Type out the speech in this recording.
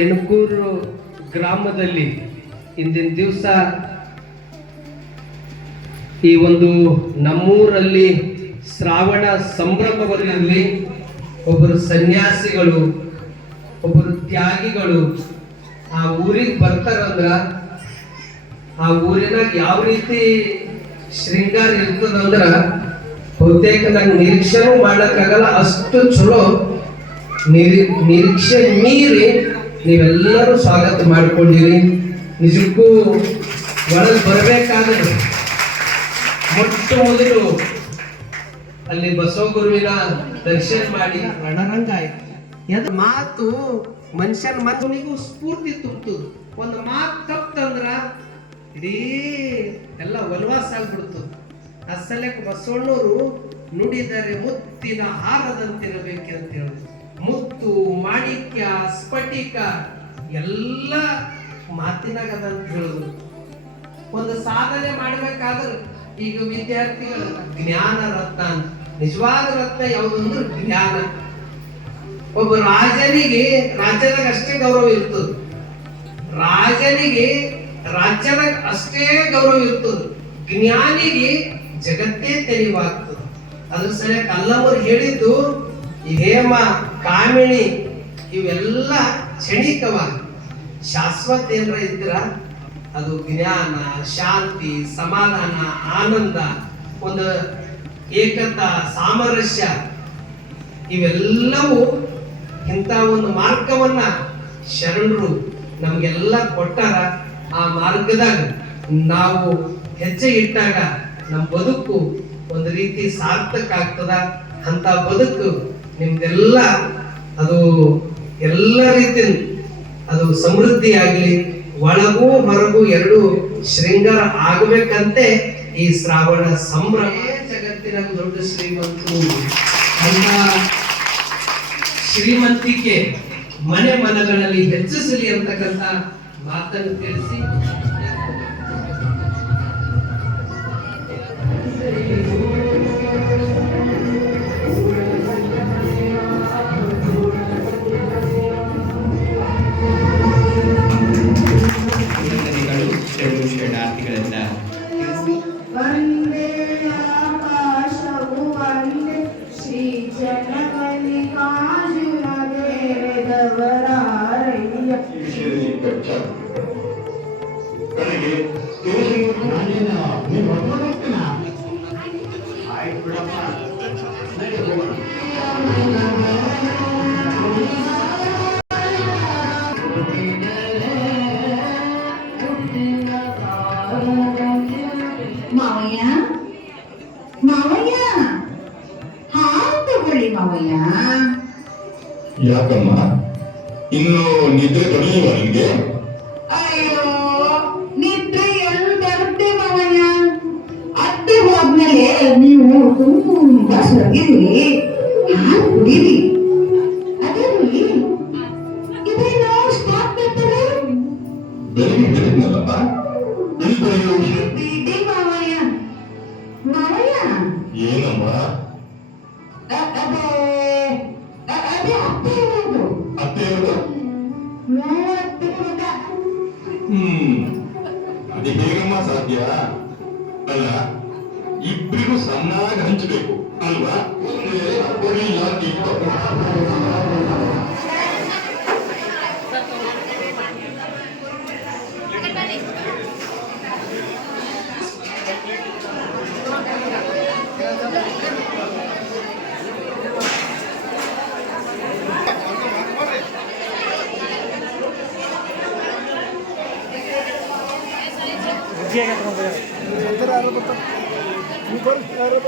ಎಣಕೂರು ಗ್ರಾಮದಲ್ಲಿ ಇಂದಿನ ದಿವಸ ಈ ಒಂದು ನಮ್ಮೂರಲ್ಲಿ ಶ್ರಾವಣ ಸಂಭ್ರಮದಲ್ಲಿ ಒಬ್ಬರು ಸನ್ಯಾಸಿಗಳು ಒಬ್ಬರು ತ್ಯಾಗಿಗಳು ಆ ಊರಿಗೆ ಬರ್ತಾರಂದ್ರ ಆ ಊರಿನಾಗ ಯಾವ ರೀತಿ ಶೃಂಗಾರ ಇರ್ತದಂದ್ರ ಬಹುತೇಕ ನಂಗೆ ನಿರೀಕ್ಷೆನೂ ಮಾಡಕ್ಕಾಗಲ್ಲ, ಅಷ್ಟು ಚಲೋ ನಿರೀಕ್ಷೆ ಮೀರಿ ನೀವೆಲ್ಲರೂ ಸ್ವಾಗತ ಮಾಡ್ಕೊಂಡಿರಿ. ನಿಜಕ್ಕೂ ಒಳಗೆ ಬರಬೇಕಾದ್ರೆ ಮೊಟ್ಟ ಮೊದಲು ಅಲ್ಲಿ ಬಸವಗುರುವಿನ ದರ್ಶನ ಮಾಡಿ ರಣರಂಗ ಆಯ್ತು. ಮಾತು ಮನುಷ್ಯನ ಮನಸ್ಸಿಗೂ ಸ್ಫೂರ್ತಿ ತುಂಬುತ್ತದೆ. ಒಂದು ಮಾತು ತಪ್ಪಂದ್ರ ಇಡೀ ಎಲ್ಲ ವನವಾಸ ಆಗ್ಬಿಡ್ತದೆ. ಅಸಲಕ್ಕೆ ಬಸವಣ್ಣವರು ನುಡಿದರೆ ಮುತ್ತಿನ ಹಾರದಂತಿರಬೇಕು ಅಂತ ಹೇಳುದು. ಮುತ್ತು, ಮಾಣಿಕ್ಯ, ಸ್ಫಟಿಕ ಎಲ್ಲ ಮಾತಿನಾಗ ಅದಂತ ಹೇಳುದು. ಒಂದು ಸಾಧನೆ ಮಾಡ್ಬೇಕಾದ್ರೆ ಈಗ ವಿದ್ಯಾರ್ಥಿಗಳ ಜ್ಞಾನ ರತ್ನ ಅಂತ, ನಿಜವಾದ ರತ್ನ ಯಾವುದು ಅಂದ್ರೆ ಜ್ಞಾನ. ಒಬ್ಬ ರಾಜನಿಗೆ ರಾಜ್ಯದಾಗ ಅಷ್ಟೇ ಗೌರವ ಇರ್ತದೆ, ರಾಜನಿಗೆ ರಾಜ್ಯದಾಗ ಅಷ್ಟೇ ಗೌರವ ಇರ್ತದೆ, ಜ್ಞಾನಿಗೆ ಜಗತ್ತೇ ತೆರಿವಾಗ್ತದೆ. ಅದ್ರ ಸರಿಯಾಗಿ ಅಲ್ಲವರು ಹೇಳಿದ್ದು ಈ ಹೇಮ ಕಾಮಿಣಿ ಇವೆಲ್ಲ ಕ್ಷಣಿಕವಾಗಿ, ಶಾಶ್ವತ ಏನ್ರ ಇದ್ರ ಅದು ಜ್ಞಾನ, ಶಾಂತಿ, ಸಮಾಧಾನ, ಆನಂದ, ಒಂದು ಏಕತಾ, ಸಾಮರಸ್ಯ ಇವೆಲ್ಲವೂ ಇಂಥ ಒಂದು ಮಾರ್ಗವನ್ನ ಶರಣರು ನಮ್ಗೆಲ್ಲ ಕೊಟ್ಟಾರ. ಆ ಮಾರ್ಗದಾಗ ನಾವು ಹೆಜ್ಜೆ ಇಟ್ಟಾಗ ನಮ್ಮ ಬದುಕು ಒಂದು ರೀತಿ ಸಾರ್ಥಕ ಆಗ್ತದ. ಅಂತ ಬದುಕು ನಿಮ್ದೆಲ್ಲ ಅದು ಎಲ್ಲ ರೀತಿ ಅದು ಸಮೃದ್ಧಿ ಆಗಲಿ, ಒಳಗೂ ಹೊರಗೂ ಎರಡು ಶೃಂಗಾರ ಆಗಬೇಕಂತೆ ಈ ಶ್ರಾವಣ ಸಂಭ್ರಮ. ಜಗತ್ತಿನ ದೊಡ್ಡ ಶ್ರೀಮಂತರು ಅಂತ ಶ್ರೀಮಂತಿಕೆ ಮನೆ ಮನಗಳಲ್ಲಿ ಹೆಚ್ಚಿಸಲಿ ಅಂತಕ್ಕಂಥ ಮಾತನ್ನು ತಿಳಿಸಿ ಯಾಕಮ್ಮ ಇನ್ನು ನಿದ್ರೆ ತೊಡಗಿಲ್ವಾ ನಿಮ್ಗೆ? ಅಯ್ಯೋ, ನಿದ್ರೆ ಎಲ್ಲಿ ಬರುತ್ತೆ ಮಾವಯ್ಯ? ಅತ್ತೆ ಹೋದ್ಮೇಲೆ ನೀವು ತುಂಬಾ ಸೊರಗಿರಿ, ಹಾಲು ಕುಡೀರಿ. ಅದೇನು ಇದೇನೋ ಸ್ಟಾಪ್ ಮಾಡ್ತಾರೆ? ಬೆಳಿಗ್ಗೆ ಹೇಳಿದ್ನಲ್ಲಪ್ಪ, ಬಿಡಿ ಮಾವಯ್ಯ. ಮಾವಯ್ಯ ಏನಮ್ಮ? ಅದು ಹೇಗಮ್ಮ ಸಾಧ್ಯ? ಅಲ್ಲ, ಇಬ್ಬರಿಗೂ ಸಣ್ಣಾಗಿ ಹಂಚಬೇಕು ಅಲ್ವಾ? ಕೊಡಿ ಯಾಕೆ ಯಾರು